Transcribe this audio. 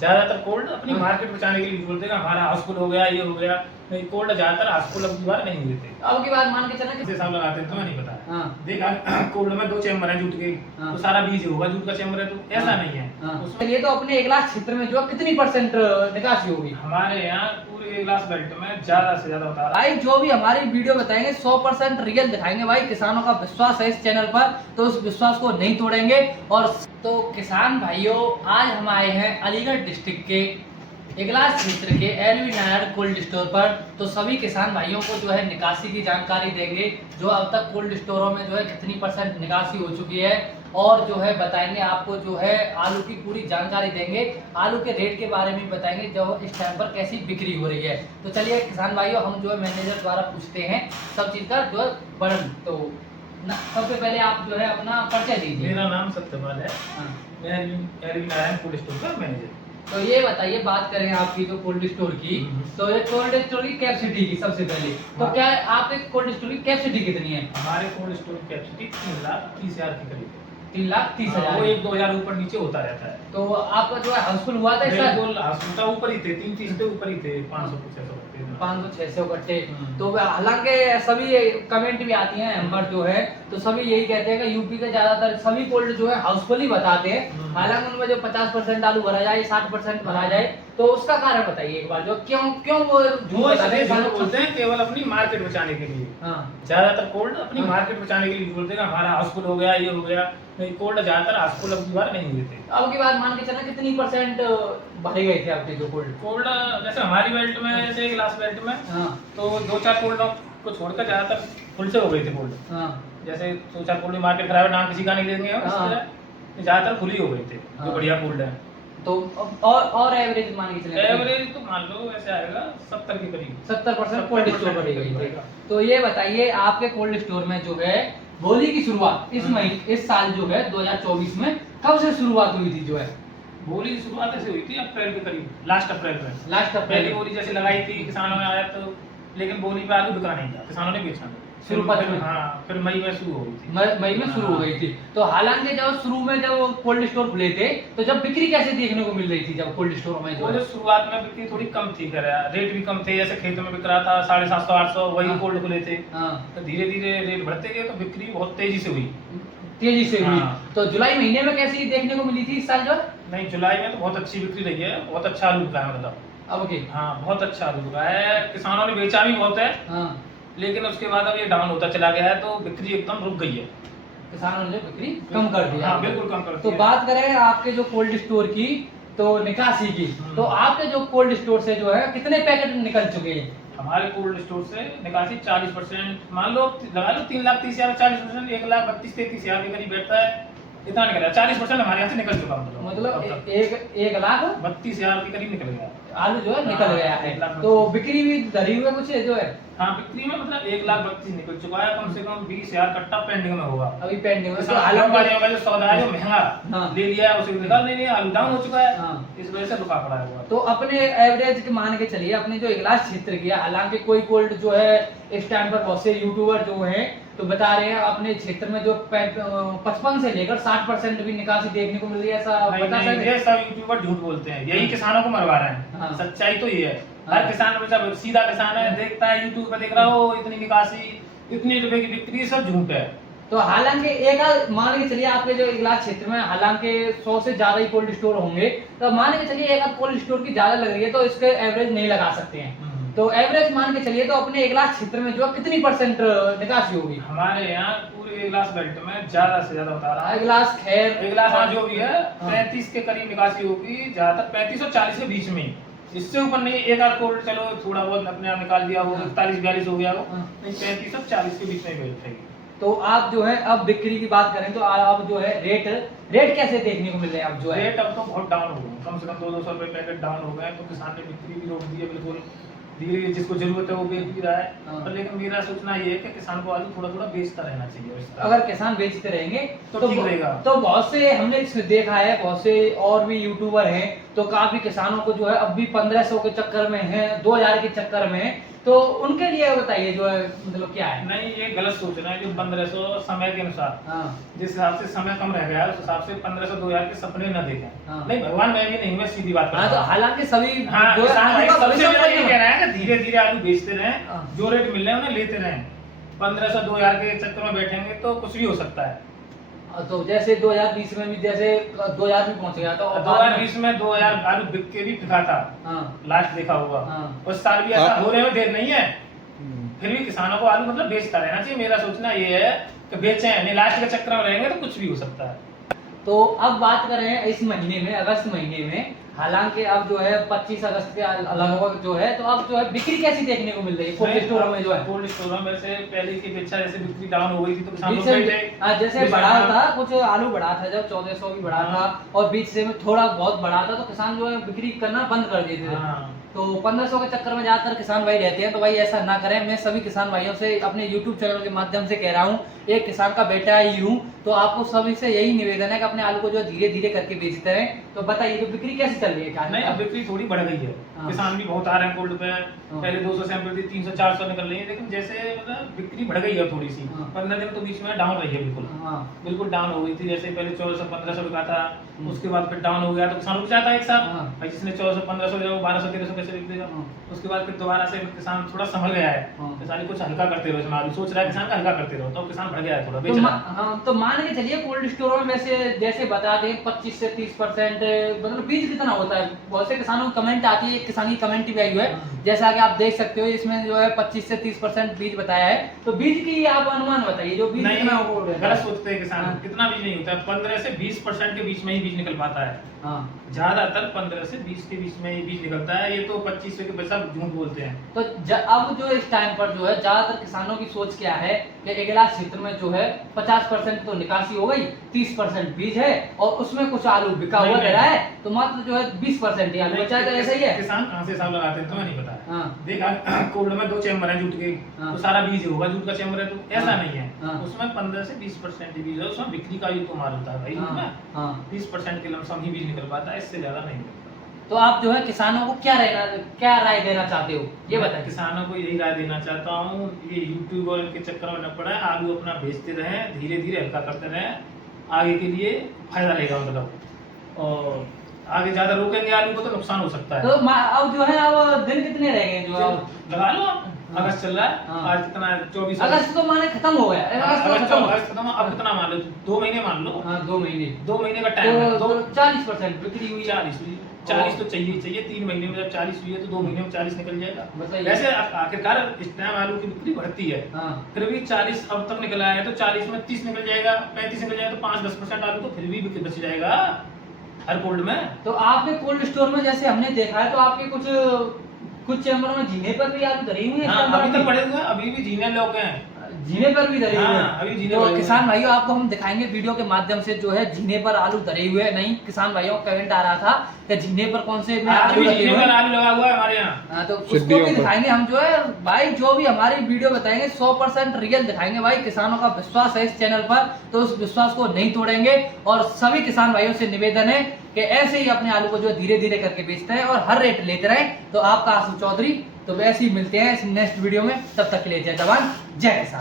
ज्यादातर कोल्ड अपनी मार्केट बचाने के लिए बोलते हैं हमारा हाउसफुल हो गया, ये हो गया। नहीं, कोल्ड ज्यादातर हाउसफुल अब की बार नहीं देते। अब की बार मान के चलना किस हिसाब लगाते हैं तुम्हें नहीं पता। हाँ। देखा कोल्ड में 2 चैम्बर है जूट के, हाँ। तो सारा बीज होगा जूट का चैम्बर है, तो ऐसा नहीं है। हाँ। ये तो अपने 1 लाख क्षेत्र में जो कितनी % निकासी होगी? हमारे यहाँ पूरे 1 लाख बेल्ट में ज्यादा से ज्यादा बता रहा है। भाई जो भी हमारी वीडियो बताएंगे 100% रियल दिखाएंगे भाई। किसानों का विश्वास है इस चैनल पर, तो उस विश्वास को नहीं तोड़ेंगे। और तो किसान भाइयों, आज हम आए हैं अलीगढ़ डिस्ट्रिक्ट के इगलास क्षेत्र के एलवी नायर कोल्ड स्टोर पर। तो सभी किसान भाइयों को जो है निकासी की जानकारी देंगे, जो अब तक कोल्ड स्टोरों में जो है कितनी % निकासी हो चुकी है, और जो है बताएंगे आपको जो है आलू की पूरी जानकारी देंगे। आलू के रेट के बारे में बताएंगे जो इस टाइम पर कैसी बिक्री हो रही है। तो चलिए किसान भाइयों, हम जो है मैनेजर द्वारा पूछते हैं सब चीज़ का जो है वर्णन। तो सबसे पहले आप जो है अपना परिचय दीजिए। मेरा नाम सत्यपाल है। हाँ। मैं एलवी नारायण कोल्ड स्टोर का मैनेजर। तो ये बताइए, बात करें आपकी जो कोल्ड स्टोर की, तो ये कोल्ड स्टोर की कैपेसिटी की सबसे पहले तो हाँ। क्या आपके कोल्ड स्टोर की कैपेसिटी कितनी है? हमारे कोल्ड स्टोर की कैपेसिटी 3,30,000 के करीब है। 3,30,000। वो 1-2 ऊपर नीचे होता रहता है। तो आपका जो है हाउसफुल हुआ था इस साल? बिल्कुल हाउसफुल ऊपर ही थे, 330 के ऊपर ही थे, 500-600 के। 500-600 कट्टे। तो हालांकि सभी कमेंट भी आती हैं नंबर जो है, तो सभी यही कहते हैं कि यूपी के ज्यादातर सभी कोल्ड जो है हाउसफुल ही बताते हैं। हालांकि उनमें जो 50% आलू भरा जाए, 60% भरा जाए, तो उसका कारण बताइए एक बार, जो क्यों वो झूठ बताते हैं? बोलते हैं केवल अपनी मार्केट बचाने के लिए। हाँ। ज्यादातर कोल्ड अपनी मार्केट बचाने के लिए बोलते हैं हमारा हाउसफुल हो गया, ये हो गया। नहीं, कोल्ड ज्यादातर हाउसफुल अब की बार नहीं देते। अब की बार मान के चलना कितनी % भरे गए थे आपके जो कोल्ड जैसे हमारी बेल्ट में, जैसे ग्लास बेल्ट में, हाँ। तो 2-4 कोल्ड को छोड़कर ज्यादातर फुल से हो गई थी कोल्ड। हाँ। जैसे 2-4 कोल्ड मार्केट खराब है, नाम किसी का नहीं लेंगे हम, हाँ। ज्यादातर खुली हो गई थी जो हाँ। बढ़िया कोल्ड है। तो और एवरेज मान के चले, एवरेज तो मान लो ऐसे आएगा 70 के करीब। 70% कोल्ड स्टोर बढ़ी गई थी। बढ़ेगा। तो ये बताइए, आपके कोल्ड स्टोर में जो है बोली की शुरुआत इस महीने, इस साल जो है 2024 में कब से शुरुआत हुई थी? जो है बोली की शुरुआत ऐसे हुई थी अप्रैल के करीब, लास्ट अप्रैल में। लास्ट पहली अप्रैल बोली जैसे लगाई थी, किसानों ने आया तो, लेकिन बोली पे आलू बिका नहीं था, किसानों ने बेचा नहीं। शुरुआत में? हाँ, फिर मई में शुरू हो गई थी। मई में शुरू हो गई थी। तो हालांकि जब शुरू में जब कोल्ड स्टोर खुले थे, तो जब बिक्री कैसे देखने को मिल रही थी जब कोल्ड स्टोर में? वो जो शुरुआत में बिक्री थोड़ी कम थी, रेट भी कम थे। जैसे खेतों में बिक रहा था 750-800, वही हाँ। कोल्ड खुले थे। हाँ। तो धीरे धीरे रेट बढ़ते गए, तो बिक्री बहुत तेजी से हुई। तेजी से हुई। हाँ। तो जुलाई महीने में कैसी देखने को मिली थी इस साल? जो नहीं, जुलाई में तो बहुत अच्छी बिक्री रही है, बहुत अच्छा आलू बिका है, मतलब। अब के हाँ, बहुत अच्छा आलू बिका है, किसानों ने बेचा भी बहुत है। हाँ। लेकिन उसके बाद अब ये डाउन होता चला गया है, तो बिक्री एकदम रुक गई है। किसानों ने जो बिक्री कम कर दी। हाँ, बिल्कुल कम कर दी तो है। बात करें आपके जो कोल्ड स्टोर की, तो निकासी की, तो आपके जो कोल्ड स्टोर से जो है कितने पैकेट निकल चुके हैं? हमारे कोल्ड स्टोर से निकासी 40%, मान लो लगा लो 3,30,000, 40%, 1,32,33,000 के करीब बैठता है, इतना निकल गया। 40% हमारे यहाँ से निकल चुका, मतलब 1,32,000 के करीब निकल गया आलू जो है निकल हाँ, गया है। 1,32,000। तो बिक्री भी धरी हुई है कुछ जो है? हाँ, बिक्री में मतलब 1,32,000 निकल चुका है, कम से कम 20,000 कट्टा पेंडिंग में होगा। अभी पेंडिंग में। आलम वाले का जो सौदा है, जो महंगा हाँ। ले लिया है, उसे निकाल नहीं लिया, आलू डाउन हो चुका है। हाँ। इस वजह से रुका पड़ा है हुआ। तो अपने एवरेज के मान के चलिए, अपने जो इगलास क्षेत्र की है, हालांकि कोई कोल्ड जो है इस टाइम पर बहुत से यूट्यूबर जो हैं तो बता रहे हैं अपने क्षेत्र में जो 55 से लेकर 60% भी निकासी देखने को मिल रही है, ऐसा बता सकते हैं? ये सब यूट्यूबर झूठ बोलते हैं, यही किसानों को मरवा रहे हैं। हाँ। सच्चाई तो ये है। हाँ। हर किसान जब सीधा किसान है, देखता है यूट्यूब पे, देख रहा हो इतनी निकासी, इतनी रुपए की बिक्री, सब झूठ है। तो हालांकि एक मान के चलिए आपके जो इगलास क्षेत्र में हालांकि 100 से ज्यादा ही कोल्ड स्टोर होंगे, तो मान के चलिए एक कोल्ड स्टोर की ज्यादा लग रही है, तो इसके एवरेज नहीं लगा सकते हैं। तो एवरेज मान के चलिए, तो अपने इगलास क्षेत्र में जो कितनी % निकासी होगी? हमारे यहाँ पूरे ग्लास बेल्ट में ज्यादा से ज्यादा बता रहा है, इगलास खैर ग्लास हाँ जो भी है, हाँ। 35 के करीब निकासी होगी, ज्यादातर 35 और 40 के बीच में ही। इससे ऊपर नहीं। एक आध कोल्ड चलो थोड़ा बहुत अपने आप निकाल दिया हो, 41-42 हो गया हो, नहीं 35 और 40 के बीच में बैठेगी। तो आप जो है अब बिक्री की बात करें तो अब जो है रेट कैसे देखने को मिल रहे हैं? अब जो है रेट अब तो बहुत डाउन हो गए, कम से कम 200-200 रुपए पैकेट डाउन हो गए, तो किसान ने बिक्री भी रोक दी है बिल्कुल। धीरे धीरे जिसको जरूरत है वो बेच भी रहा है। हाँ। पर लेकिन मेरा सोचना ये है कि किसान को आलू थोड़ा थोड़ा बेचता रहना चाहिए। अगर किसान बेचते रहेंगे तो ठीक रहेगा। तो बहुत से हमने देखा है, बहुत से और भी यूट्यूबर हैं तो काफी किसानों को जो है अब भी 1500 के चक्कर में है, 2000 के चक्कर में है, तो उनके लिए बताइए जो है मतलब क्या है। नहीं, ये गलत सोच रहे हैं जो 1500 समय के अनुसार, हाँ जिस हिसाब से समय कम रह गया है उस हिसाब से 1500 2000 के सपने न देखें। हाँ। नहीं भगवान, मैं भी नहीं, मैं सीधी बात कर हाँ, रहा तो हूं। हालांकि सभी हाँ, जो है किसान आलू भाई का सबसे भविष्य मेरा ये बना कहना है कि धीरे धीरे आलू बेचते हाँ। रहें, जो रेट मिल रहे हैं उन्हें लेते रहें। 1500 2000 के चक्कर में बैठेंगे तो कुछ भी हो सकता है। तो जैसे 2020 में भी जैसे 2000 भी पहुंच गया तो 2020 में 2000 आलू बिक के भी फिका था, हाँ लास्ट देखा होगा। हाँ। उस साल भी ऐसा हाँ। हो रहे में देर नहीं है, फिर भी किसानों को आलू मतलब बेचता रहना चाहिए। मेरा सोचना ये है कि बेचें, नहीं लास्ट के चक्कर में रहेंगे तो कुछ भी हो सकता है। तो अब बात करें इस महीने में, अगस्त महीने में, हालांकि अब जो है 25 अगस्त के लगभग जो है, तो अब जो है बिक्री कैसी देखने को मिल रही है कोल्ड स्टोरों में जो है। कोल्ड स्टोरों में से पहले की अपेक्षा जैसे बिक्री डाउन हो गई थी तो किसान लोग बीच से गए थे। जैसे बढ़ा था, कुछ आलू बढ़ा था, जब 1400 भी बढ़ा था और बीच से में थोड़ा बहुत बढ़ा था, तो किसान जो है बिक्री करना बंद कर देते थे। हाँ। तो 1500 के चक्कर में ज्यादातर किसान भाई रहते हैं, तो भाई ऐसा ना करें। मैं सभी किसान भाइयों से अपने YouTube चैनल के माध्यम से कह रहा हूँ, एक किसान का बेटा ही हूँ, तो आपको सभी से यही निवेदन है कि अपने आलू को जो धीरे धीरे करके बेचते हैं। तो बताइए तो बिक्री कैसे चल रही है? क्या नहीं, अब बिक्री थोड़ी बढ़ गई है, हाँ। किसान भी बहुत आ रहे हैं कोल्ड पे। पहले 200 सैंपल थी, 300 400 निकल रही है, लेकिन जैसे मतलब बिक्री बढ़ गई है थोड़ी सी। हाँ। 15 दिन तो बीच में डाउन रही है, बिल्कुल हाँ बिल्कुल डाउन हो गई थी। जैसे पहले 1400 1500 बिका था, उसके बाद फिर डाउन हो गया तो किसान रुक जाता है एक साथ। हाँ। भाई जिसने 1400 1500 दिया वो 1200 1300 कैसे बिक देगा। हाँ। उसके बाद फिर दोबारा से किसान थोड़ा संभल गया है। हाँ। किसान कुछ हल्का करते रहो, इसमें आलू सोच रहा है किसान का हल्का करते रहो, तो किसान बढ़ गया है थोड़ा, तो बेच रहा है। हाँ, तो मान के चलिए कोल्ड स्टोरों में वैसे जैसे बता दें 25 से 30% मतलब बीज कितना होता है? बहुत से किसानों की कमेंट आती है, एक किसान की कमेंट भी आई हुई है, हाँ। जैसा कि आप देख सकते हो इसमें जो है 25 से 30% बीज बताया है। तो बीज की आप अनुमान बताइए, जो बीज नहीं, कितना होगा? गलत सोचते हैं किसान, हाँ। कितना बीज नहीं होता है, 15 से 20% के बीच में ही बीज निकल पाता है। हाँ ज्यादातर 15 से 20 के बीच में ही बीज निकलता है। ये तो 25 के पैसा झूठ बोलते हैं। तो अब जो इस टाइम पर जो है ज्यादातर किसानों की सोच क्या है कि एक गिलास क्षेत्र में जो है 50% तो निकासी हो गई, 30% बीज है और उसमें कुछ आलू बिका हुआ नहीं, दे रहा है, तो मात्र जो है 20% ही आलू बचा है। तो ऐसा ही है। किसान कहाँ से हिसाब लगाते हैं तुम्हें नहीं पता है। हाँ देखा कोल्ड में 2 चैम्बर है जूट के, हाँ। तो सारा बीज होगा जूट का चैम्बर है, तो ऐसा हाँ। नहीं है। हाँ। उसमें 15 से 20% ही बीज है, उसमें बिक्री का भी तो माल होता है भाई। हाँ उसमें हाँ। 20% के लमसम ही बीज निकल पाता है, इससे ज्यादा नहीं निकलता। तो आप जो है किसानों को क्या राय देना चाहते हो ये मैं बताइए। किसानों को यही राय देना चाहता हूँ, ये यूट्यूब और इनके चक्कर में न पड़े, आलू अपना बेचते रहें, धीरे धीरे हल्का करते रहें, आगे के लिए फायदा रहेगा मतलब। और आगे ज्यादा रोकेंगे आलू को तो नुकसान हो सकता है। तो अब जो है अब दिन कितने रह गए जो अब लगा लो आप, अगस्त चल रहा है। हाँ। आज कितना है? 24 अगस्त तो माने खत्म हो गया, अगस्त तो खत्म हो गया। अगस्त खत्म। अब कितना मान लो, 2 महीने मान लो, हाँ 2 महीने 2 महीने का टाइम है। तो 40% बिक्री हुई है। 40 हुई, 40 तो चाहिए चाहिए। 3 महीने में जब 40 हुई है तो 2 महीने में 40 निकल जाएगा। बताइए। वैसे आखिरकार इस टाइम आलू की बिक्री बढ़ती है, हाँ फिर भी 40 अब तक निकला है तो 40 में 30 निकल जाएगा, 35 निकल जाएगा, तो 5-10% आलू तो फिर भी बच जाएगा हर कोल्ड में। तो आपके कोल्ड स्टोर में जैसे हमने देखा है, तो आपके कुछ चैम्बरों में जीने पर भी आलू धरे हुए हैं। हाँ, अभी तक पड़े हुए हैं, अभी भी जीने लोग हैं। जीने पर भी धरे हुए हाँ, हैं। अभी जीने तो धरे हुए किसान हैं। भाइयों आपको हम दिखाएंगे वीडियो के माध्यम से जो है जीने पर आलू धरे हुए हैं। नहीं, किसान भाइयों का कमेंट आ रहा था कि जीने पर कौन से में आज आलू भी लगे जीने हुए पर हैं। आलू लगा हुआ है हमारे यहाँ। हाँ, तो उसको सिद्धियों भी पर। दिखाएंगे हम जो है भाई, जो भी हमारी वीडियो बताएंगे 100% रियल दिखाएंगे भाई। किसानों का विश्वास है इस चैनल पर, तो उस विश्वास को नहीं तोड़ेंगे। और सभी किसान भाइयों से निवेदन है कि ऐसे ही अपने आलू को जो धीरे धीरे करके बेचते हैं और हर रेट लेते रहें। तो आपका आशु चौधरी, तो वैसे ही मिलते हैं इस नेक्स्ट वीडियो में, तब तक के लिए जय जवान जय किसान।